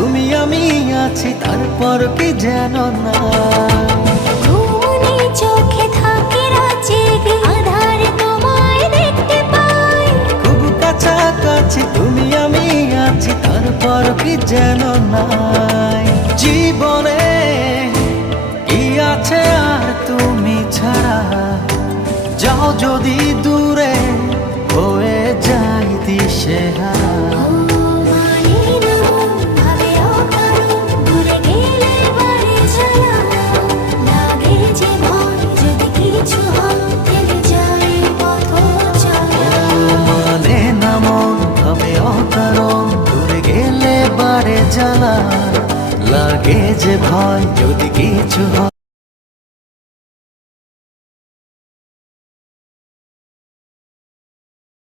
তুমি আমি আছি তারপর কি যেন না। ঘুমনি চোখে থাকে রাত জেগে, আধারে তোমায় দেখতে পাই। খুব কাছাকাছি তুমি আমি আছি তারপর কি যেন নাই। জীবনে কি আছে আর তুমি ছাড়া, যাও যদি দূরে হয়ে যাই দিশেহারা। মানে না মন ভাবে অকারণ, দূরে গেলে বারে জ্বালা লাগে যে ভয় যদি কিছু হয়।